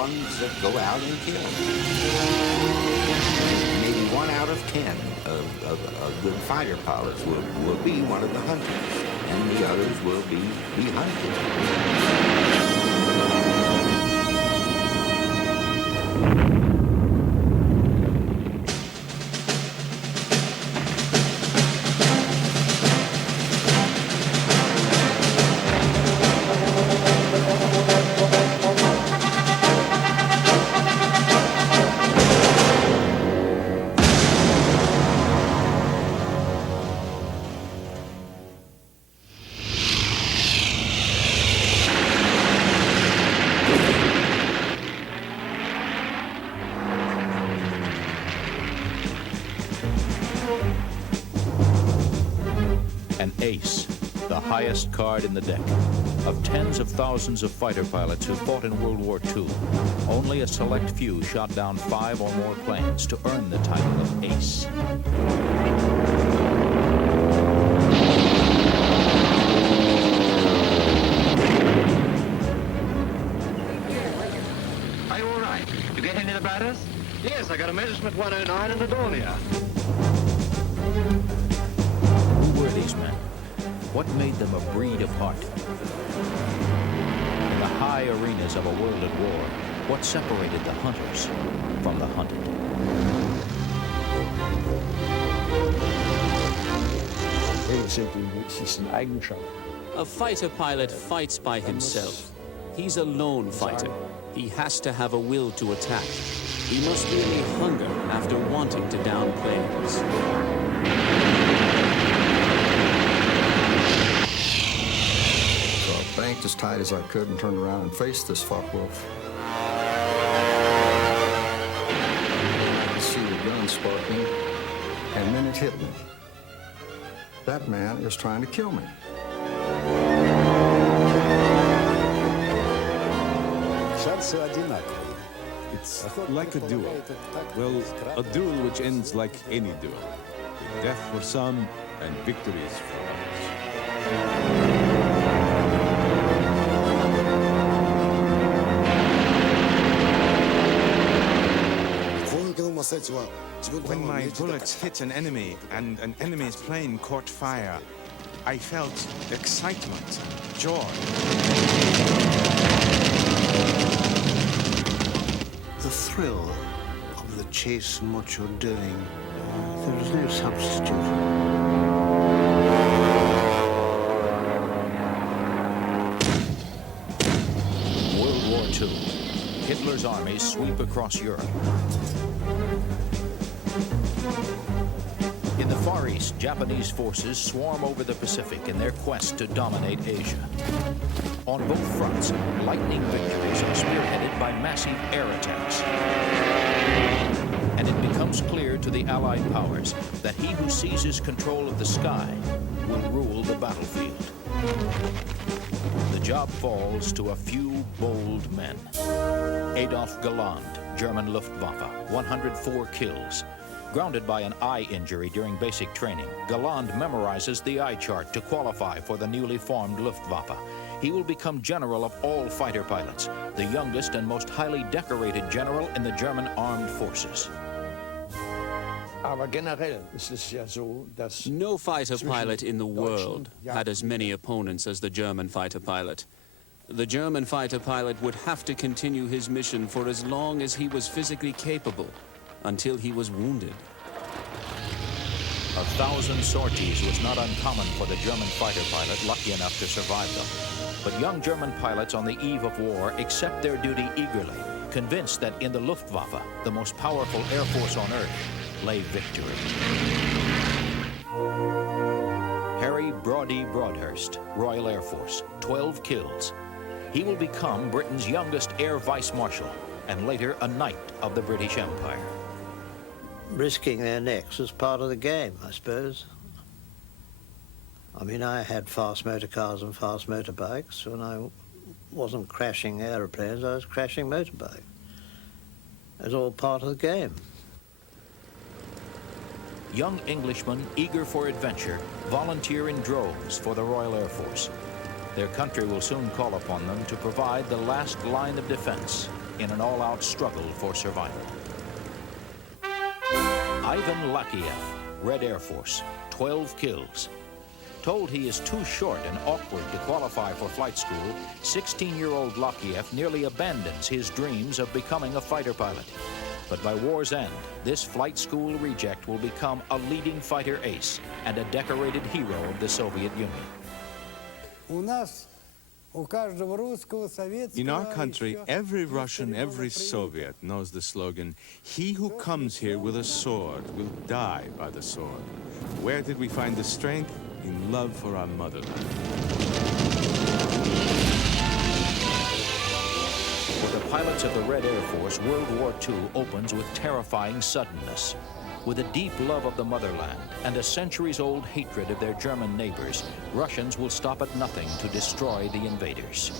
ones that go out and kill. Maybe 1 out of 10 of good fighter pilots will be one of the hunters, and the others will be hunted. An ace, the highest card in the deck. Of tens of thousands of fighter pilots who fought in World War II, only a select few shot down 5 or more planes to earn the title of ace. Are you all right? You get any of the batters? Yes, I got a measurement 109 in the Dornier. Who were these men? What made them a breed apart? In the high arenas of a world at war, what separated the hunters from the hunted? A fighter pilot fights by himself. He's a lone fighter. He has to have a will to attack. He must really hunger after wanting to down planes. So I banked as tight as I could and turned around and faced this Focke-Wulf. I could see the gun sparking, and then it hit me. That man is trying to kill me. It's like a duel. Well, a duel which ends like any duel. With death for some and victories for others. When my bullets hit an enemy and an enemy's plane caught fire, I felt excitement, joy. The thrill of the chase and what you're doing, there is no substitute. World War II. Hitler's armies sweep across Europe. In the Far East, Japanese forces swarm over the Pacific in their quest to dominate Asia. On both fronts, lightning victories are spearheaded by massive air attacks. And it becomes clear to the Allied powers that he who seizes control of the sky will rule the battlefield. The job falls to a few bold men. Adolf Galland, German Luftwaffe, 104 kills. Grounded by an eye injury during basic training, Galland memorizes the eye chart to qualify for the newly formed Luftwaffe. He will become general of all fighter pilots, the youngest and most highly decorated general in the German armed forces. No fighter pilot in the world had as many opponents as the German fighter pilot. The German fighter pilot would have to continue his mission for as long as he was physically capable, until he was wounded. 1,000 sorties was not uncommon for the German fighter pilot lucky enough to survive them. But young German pilots on the eve of war accept their duty eagerly, convinced that in the Luftwaffe, the most powerful air force on earth, lay victory. Harry Brodie Broadhurst, Royal Air Force, 12 kills. He will become Britain's youngest Air Vice Marshal, and later a Knight of the British Empire. Risking their necks was part of the game, I suppose. I mean, I had fast motor cars and fast motorbikes. When I wasn't crashing aeroplanes, I was crashing motorbikes. It was all part of the game. Young Englishmen eager for adventure volunteer in droves for the Royal Air Force. Their country will soon call upon them to provide the last line of defense in an all-out struggle for survival. Ivan Lakiev, Red Air Force, 12 kills. Told he is too short and awkward to qualify for flight school, 16-year-old Lakiev nearly abandons his dreams of becoming a fighter pilot. But by war's end, this flight school reject will become a leading fighter ace and a decorated hero of the Soviet Union. In our country, every Russian, every Soviet knows the slogan, "He who comes here with a sword will die by the sword." Where did we find the strength? In love for our motherland. For the pilots of the Red Air Force, World War II opens with terrifying suddenness. With a deep love of the motherland and a centuries-old hatred of their German neighbors, Russians will stop at nothing to destroy the invaders.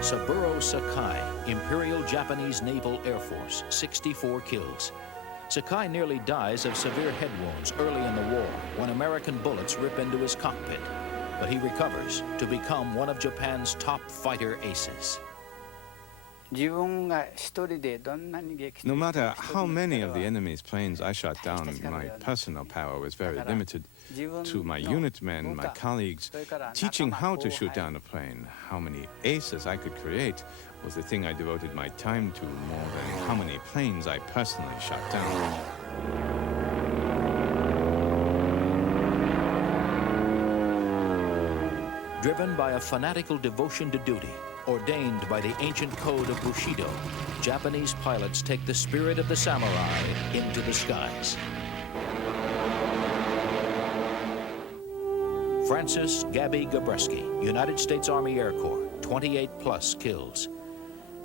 Saburo Sakai, Imperial Japanese Naval Air Force, 64 kills. Sakai nearly dies of severe head wounds early in the war when American bullets rip into his cockpit, but he recovers to become one of Japan's top fighter aces. No matter how many of the enemy's planes I shot down, my personal power was very limited. To my unit men, my colleagues, teaching how to shoot down a plane, how many aces I could create, was the thing I devoted my time to more than how many planes I personally shot down. Driven by a fanatical devotion to duty, ordained by the ancient code of Bushido, Japanese pilots take the spirit of the samurai into the skies. Francis Gabby Gabreski, United States Army Air Corps, 28+ kills.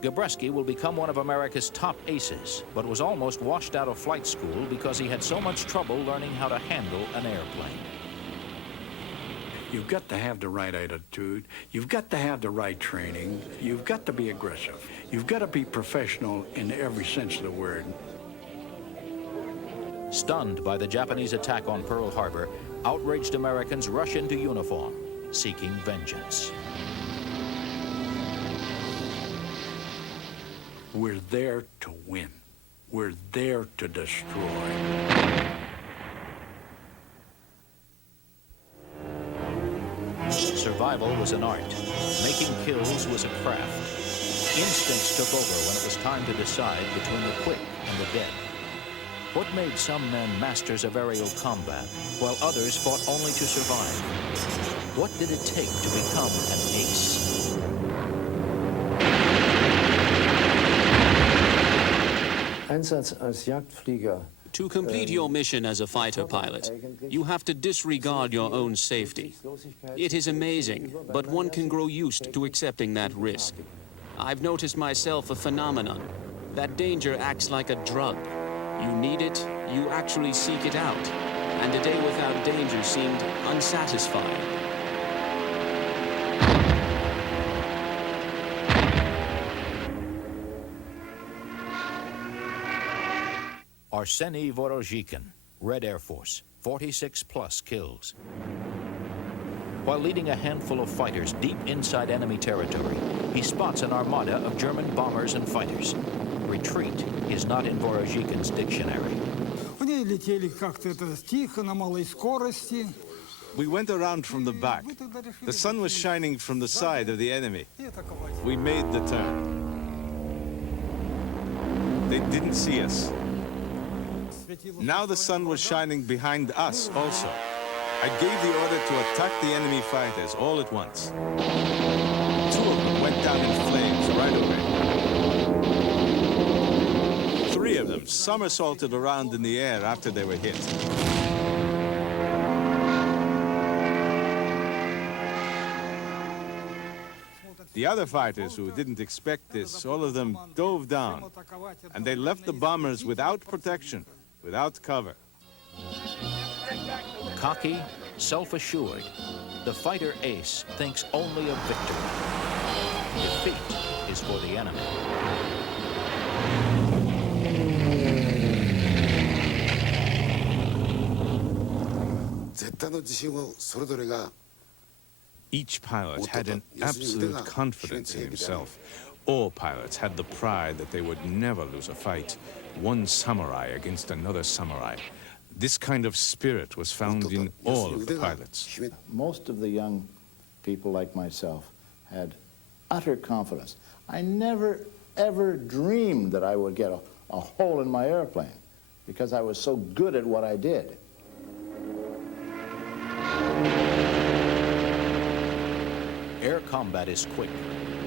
Gabreski will become one of America's top aces, but was almost washed out of flight school because he had so much trouble learning how to handle an airplane. You've got to have the right attitude. You've got to have the right training. You've got to be aggressive. You've got to be professional in every sense of the word. Stunned by the Japanese attack on Pearl Harbor, outraged Americans rush into uniform, seeking vengeance. We're there to win. We're there to destroy. Survival was an art. Making kills was a craft. Instincts took over when it was time to decide between the quick and the dead. What made some men masters of aerial combat, while others fought only to survive? What did it take to become an ace? To complete your mission as a fighter pilot, you have to disregard your own safety. It is amazing, but one can grow used to accepting that risk. I've noticed myself a phenomenon. That danger acts like a drug. You need it, you actually seek it out. And a day without danger seemed unsatisfying. Arseny Vorozhikin, Red Air Force, 46+ kills. While leading a handful of fighters deep inside enemy territory, he spots an armada of German bombers and fighters. Retreat is not in Vorozhikin's dictionary. We went around from the back. The sun was shining from the side of the enemy. We made the turn. They didn't see us. Now the sun was shining behind us also. I gave the order to attack the enemy fighters all at once. 2 of them went down in flames right away. 3 of them somersaulted around in the air after they were hit. The other fighters who didn't expect this, all of them dove down, and they left the bombers without protection, without cover. Cocky, self-assured, the fighter ace thinks only of victory. Defeat is for the enemy. Each pilot had an absolute confidence in himself. All pilots had the pride that they would never lose a fight, one samurai against another samurai. This kind of spirit was found in all of the pilots. Most of the young people like myself had utter confidence. I never, ever dreamed that I would get a hole in my airplane because I was so good at what I did. Air combat is quick.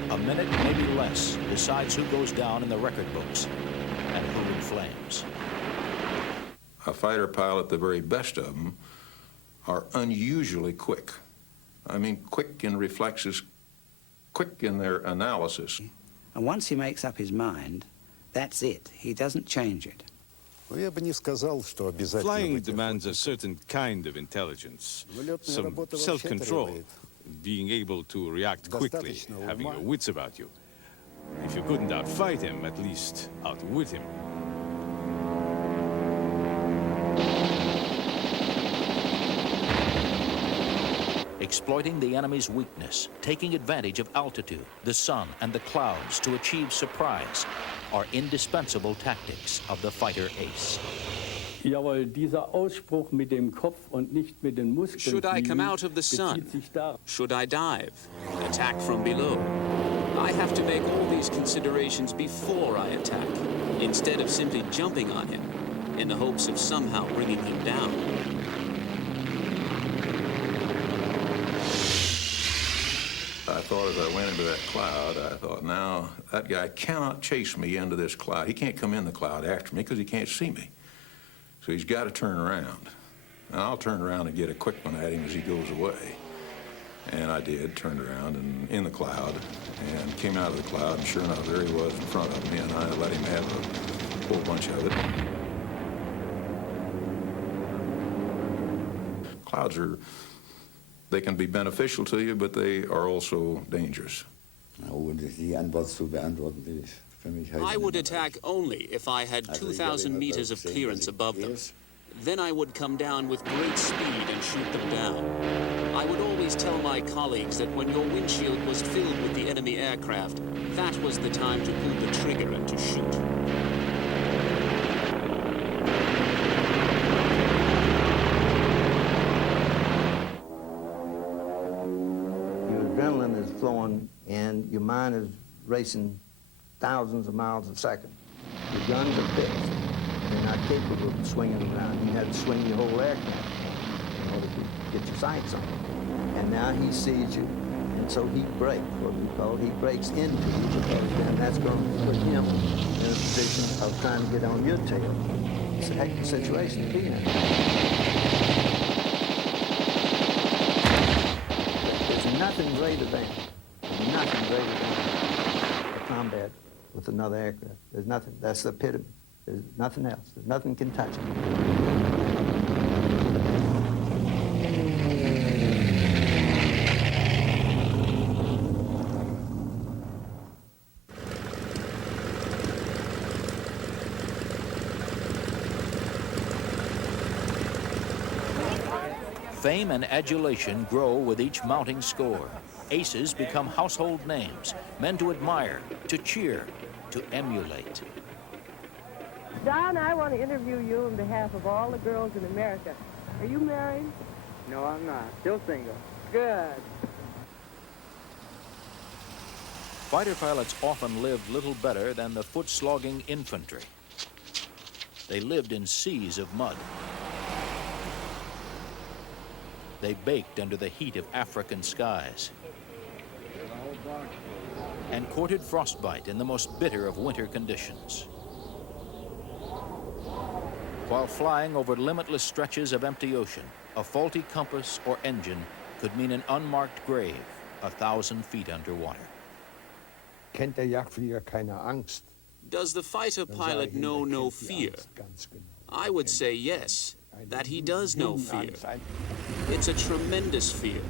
A minute, maybe less, decides who goes down in the record books and who in flames. A fighter pilot, the very best of them, are unusually quick. I mean, quick in reflexes, quick in their analysis. And once he makes up his mind, that's it. He doesn't change it. Flying demands a certain kind of intelligence, some self-control, being able to react quickly, having your wits about you. If you couldn't outfight him, at least outwit him. Exploiting the enemy's weakness, taking advantage of altitude, the sun, and the clouds to achieve surprise are indispensable tactics of the fighter ace. Jawohl, dieser Ausspruch mit dem Kopf und nicht mit den Muskeln. Should I come out of the sun? Should I dive? Attack from below? I have to make all these considerations before I attack, instead of simply jumping on him in the hopes of somehow bringing him down. I thought as I went into that cloud, I thought, now, that guy cannot chase me into this cloud. He can't come in the cloud after me because he can't see me. So he's got to turn around. And I'll turn around and get a quick one at him as he goes away. And I did, turned around and in the cloud, and came out of the cloud, and sure enough, there he was in front of me, and I let him have a whole bunch of it. Clouds they can be beneficial to you, but they are also dangerous. I would attack only if I had 2,000 meters of clearance above them. Then I would come down with great speed and shoot them down. I would always tell my colleagues that when your windshield was filled with the enemy aircraft, that was the time to pull the trigger and to shoot. Adrenaline is flowing and your mind is racing thousands of miles a second. Your guns are fixed. They're not capable of swinging around. You have to swing your whole aircraft in order to get your sights on it. And now he sees you, and so he breaks, what we call he breaks into you, because then that's going to put him in a position of trying to get on your tail. It's a heck of a situation to be in. There's nothing greater than a combat with another aircraft. There's nothing. That's the epitome. There's nothing else. There's nothing can touch it. Fame and adulation grow with each mounting score. Aces become household names, men to admire, to cheer, to emulate. Don, I want to interview you on behalf of all the girls in America. Are you married? No, I'm not. Still single. Good. Fighter pilots often lived little better than the foot-slogging infantry. They lived in seas of mud. They baked under the heat of African skies and courted frostbite in the most bitter of winter conditions. While flying over limitless stretches of empty ocean, a faulty compass or engine could mean an unmarked grave 1,000 feet underwater. Kennt der Jagdflieger keine Angst? Does the fighter pilot know no fear? I would say yes, that he does know fear. It's a tremendous fear,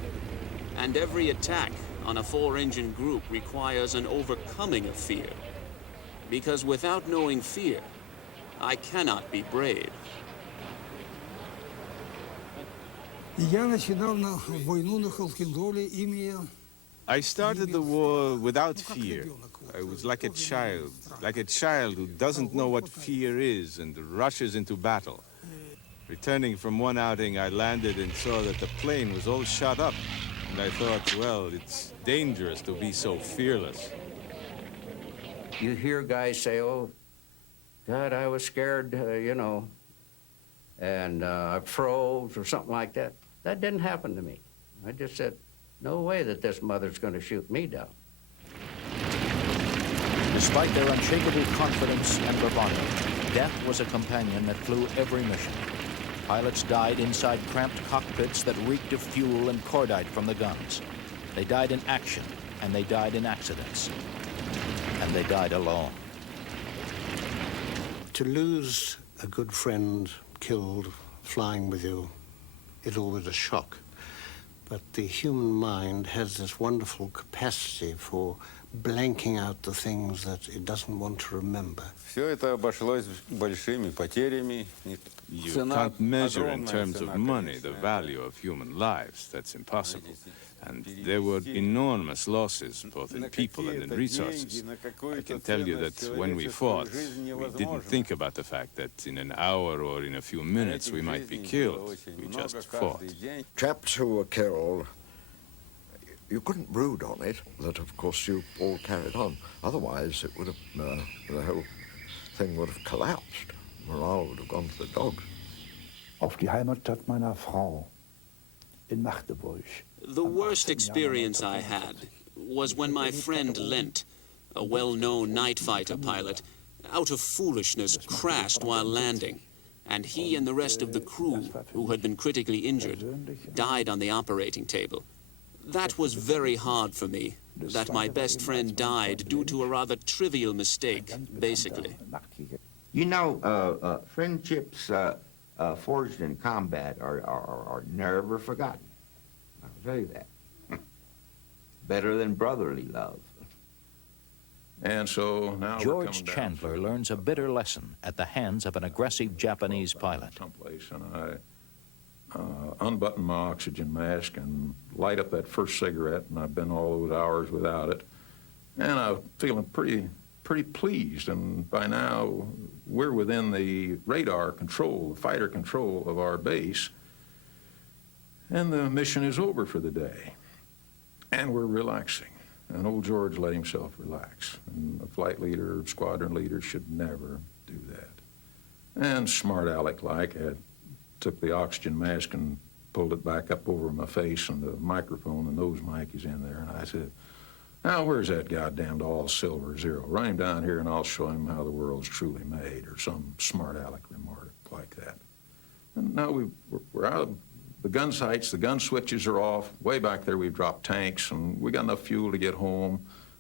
and every attack on a four-engine group requires an overcoming of fear. Because without knowing fear, I cannot be brave. Я начинал на войну на Халкидоле, имея I started the war without fear. I was like a child who doesn't know what fear is and rushes into battle. Returning from one outing, I landed and saw that the plane was all shot up. And I thought, well, it's dangerous to be so fearless. You hear guys say, oh, God, I was scared, you know, and I froze or something like that. That didn't happen to me. I just said, no way that this mother's going to shoot me down. Despite their unshakable confidence and bravado, death was a companion that flew every mission. Pilots died inside cramped cockpits that reeked of fuel and cordite from the guns. They died in action, and they died in accidents. And they died alone. To lose a good friend killed flying with you is always a shock. But the human mind has this wonderful capacity for blanking out the things that it doesn't want to remember. You can't measure in terms of money the value of human lives. That's impossible. And there were enormous losses, both in people and in resources. I can tell you that when we fought, we didn't think about the fact that in an hour or in a few minutes we might be killed. We just fought. Chaps who were killed, you couldn't brood on it, that of course you all carried on. Otherwise it would have, the whole thing would have collapsed. Morale would have gone to the dogs. Auf die Heimatstadt meiner Frau in Magdeburg. The worst experience I had was when my friend Lent, a well-known night fighter pilot, out of foolishness crashed while landing, and he and the rest of the crew, who had been critically injured, died on the operating table. That was very hard for me, that my best friend died due to a rather trivial mistake, basically. You know, friendships forged in combat are never forgotten. I'll tell you that. Better than brotherly love. And so now George Chandler learns a bitter lesson at the hands of an aggressive Japanese pilot. Someplace, and I unbutton my oxygen mask and light up that first cigarette, and I've been all those hours without it. And I'm feeling pretty pleased, and by now we're within the radar control, the fighter control of our base, and the mission is over for the day. And we're relaxing. And old George let himself relax. And a flight leader, squadron leader should never do that. And smart aleck like, I took the oxygen mask and pulled it back up over my face, and the microphone and nose mic is in there. And I said, now where's that goddamned all silver zero? Run him down here and I'll show him how the world's truly made, or some smart aleck remark like that. And now we're out of the gun sights, the gun switches are off. Way back there we've dropped tanks, and we got enough fuel to get home.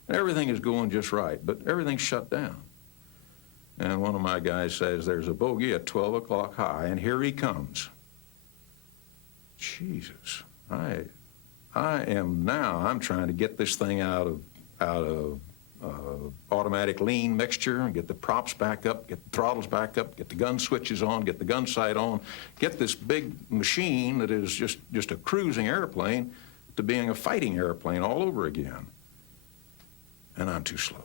Everything is going just right, but everything's shut down. And one of my guys says, there's a bogey at 12 o'clock high, and here he comes. Jesus, I'm trying to get this thing out of automatic lean mixture and get the props back up, get the throttles back up, get the gun switches on, get the gun sight on, get this big machine that is just a cruising airplane to being a fighting airplane all over again. And I'm too slow.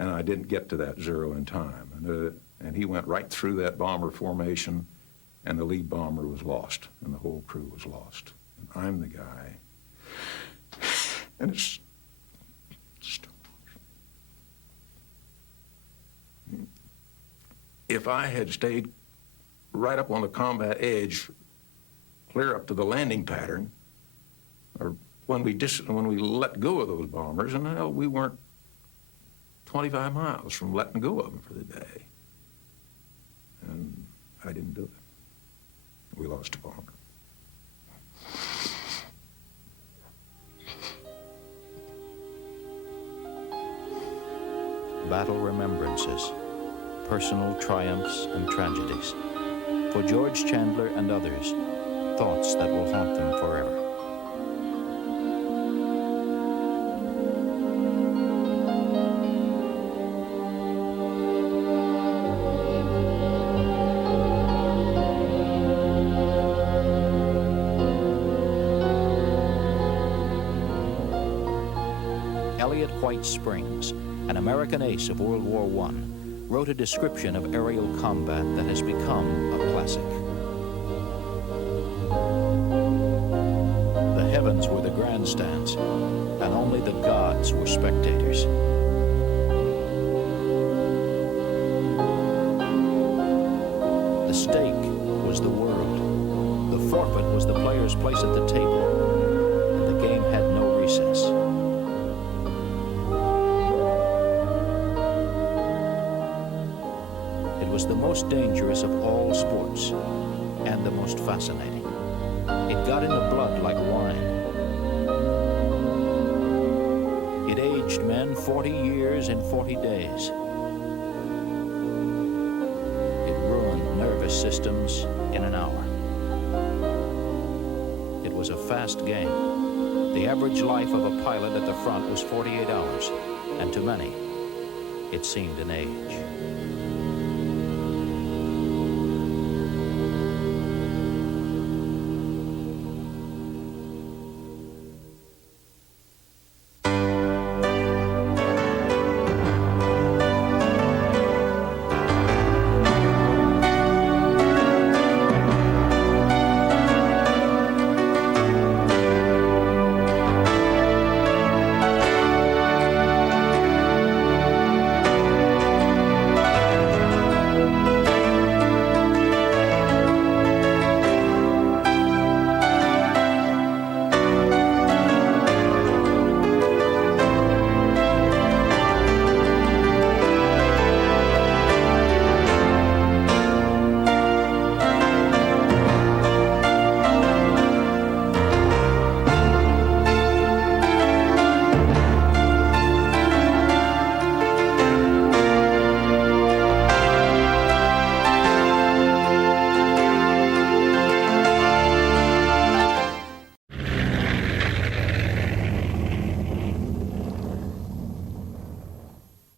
And I didn't get to that zero in time. And he went right through that bomber formation, and the lead bomber was lost, and the whole crew was lost. And I'm the guy. And it's if I had stayed right up on the combat edge, clear up to the landing pattern, or when we let go of those bombers, and we weren't 25 miles from letting go of them for the day. And I didn't do it. We lost a bomber. Battle remembrances, personal triumphs and tragedies. For George Chandler and others, thoughts that will haunt them forever. Harriet White Springs, an American ace of World War I, wrote a description of aerial combat that has become a classic. The heavens were the grandstands, and only the gods were spectators. The stake was the world. The forfeit was the player's place at the table, and the game had no recess. It was the most dangerous of all sports, and the most fascinating. It got in the blood like wine. It aged men 40 years in 40 days. It ruined nervous systems in an hour. It was a fast game. The average life of a pilot at the front was 48 hours, and to many, it seemed an age.